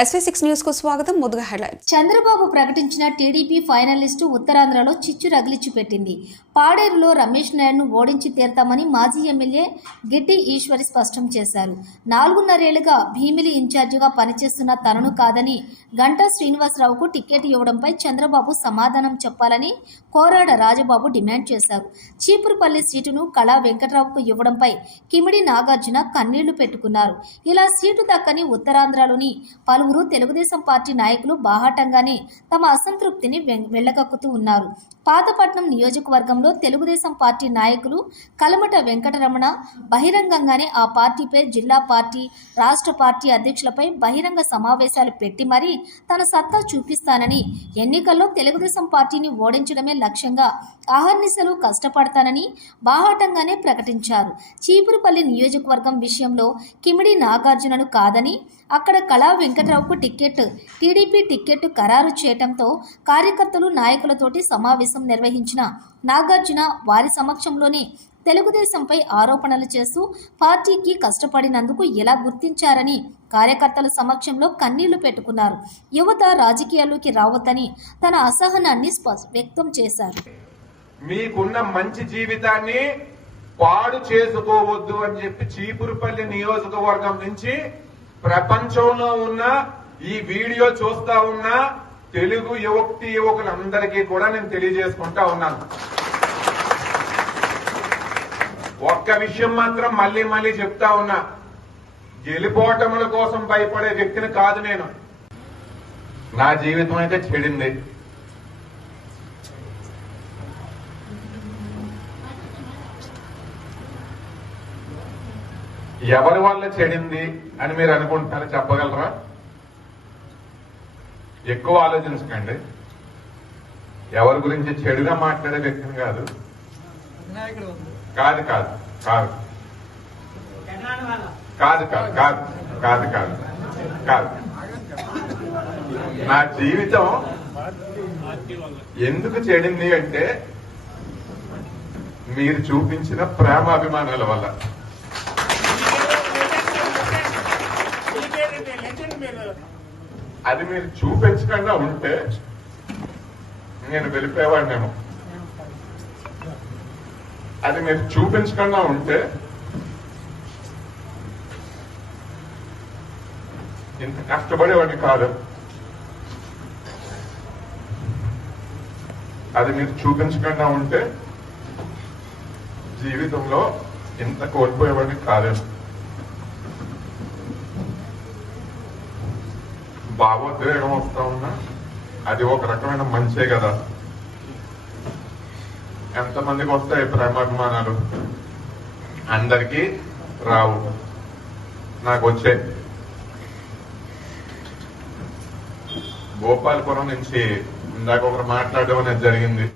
SV six న్యూస్కు స్వాగతం. ముందుగా హెడ్లైన్స్ చంద్రబాబు ప్రకటించిన టీడీపీ ఫైనలిస్టు ఉత్తరాంధ్రలో చిచ్చు రగిలిచ్చి పెట్టింది. పాడేరులో రమేష్ నాయుడును ఓడించి తీరతామని మాజీ ఎమ్మెల్యే గిడ్డి ఈశ్వరి స్పష్టం చేశారు. నాలుగున్నరేళ్ళుగా భీమిలి ఇన్ఛార్జిగా పనిచేస్తున్న తనను కాదని గంటా శ్రీనివాసరావుకు టికెట్ ఇవ్వడంపై చంద్రబాబు సమాధానం చెప్పాలని కోరాడ రాజబాబు డిమాండ్ చేశారు. చీపురుపల్లి సీటును కళా వెంకట్రావుకు ఇవ్వడంపై కిమిడి నాగార్జున కన్నీళ్ళు పెట్టుకున్నారు. ఇలా సీటు దక్కని ఉత్తరాంధ్రలోని పలు పలువురు తెలుగుదేశం పార్టీ నాయకులు బాహాటంగానే తమ అసంతృప్తిని వెం- వెళ్ళగక్కుతూ ఉన్నారు. పాతపట్నం నియోజకవర్గంలో తెలుగుదేశం పార్టీ నాయకులు కలమట వెంకటరమణ బహిరంగంగానే ఆ పార్టీపై జిల్లా పార్టీ రాష్ట్ర పార్టీ అధ్యక్షులపై బహిరంగ సమావేశాలు పెట్టి మరీ తన సత్తా చూపిస్తానని ఎన్నికల్లో తెలుగుదేశం పార్టీని ఓడించడమే లక్ష్యంగా అహర్నిశలు కష్టపడతానని బాహాటంగానే ప్రకటించారు. చీపురుపల్లి నియోజకవర్గం విషయంలో కిమిడి నాగార్జునను కాదని అక్కడ కళా వెంకట్రావుకు టికెట్. టీడీపీ టికెట్ ఖరారు చేయటంతో కార్యకర్తలు నాయకులతోటి సమావేశం నిర్వహించిన నాగార్జున వారి సమక్షంలోనే తెలుగుదేశంపై ఆరోపణలు చేస్తూ పార్టీకి కష్టపడినందుకు ఎలా గుర్తించారని కార్యకర్తల సమక్షంలో కన్నీళ్ళు పెట్టుకున్నారు. యువత రాజకీయాల్లోకి రావద్దని తన అసహనాన్ని వ్యక్తం చేశారు. మీకున్న మంచి జీవితాన్ని పాడు చేసుకోవద్దు అని చెప్పి చీపురుపల్లి నియోజకవర్గం నుంచి ప్రపంచంలో ఉన్న ఈ వీడియో చూస్తా ఉన్న తెలుగు యువక్తి యువకులందరికీ కూడా నేను తెలియజేసుకుంటా ఉన్నాను. ఒక్క విషయం మాత్రం మళ్ళీ మళ్ళీ చెప్తా ఉన్నా. గెలిపోటముల కోసం భయపడే వ్యక్తిని కాదు నేను. నా జీవితం అయితే చెడింది. ఎవరి వల్ల చెడింది అని మీరు అనుకుంటున్నారో చెప్పగలరా? ఎక్కువ ఆలోచించకండి. ఎవరి గురించి చెడుగా మాట్లాడే వ్యక్తిని కాదు. కాదు కాదు కాదు. కాదు కాదు కాదు కాదు కాదు కాదు. నా జీవితం ఎందుకు చెడింది అంటే మీరు చూపించిన ప్రేమాభిమానాల వల్ల. అది మీరు చూపించకుండా ఉంటే నేను వెళ్ళిపోయేవాడినేమో. అది మీరు చూపించకుండా ఉంటే ఇంత కష్టపడేవాడిని కాదు. అది మీరు చూపించకుండా ఉంటే జీవితంలో ఇంత కోల్పోయేవాడిని కాలేదు భావోద్వేగం వస్తా ఉన్నా అది ఒక రకమైన మంచే కదా. ఎంతమందికి వస్తాయి ప్రేమాభిమానాలు? అందరికీ రావు. నాకు వచ్చే గోపాలపురం నుంచి ఇందాక ఒకరు మాట్లాడడం అనేది జరిగింది.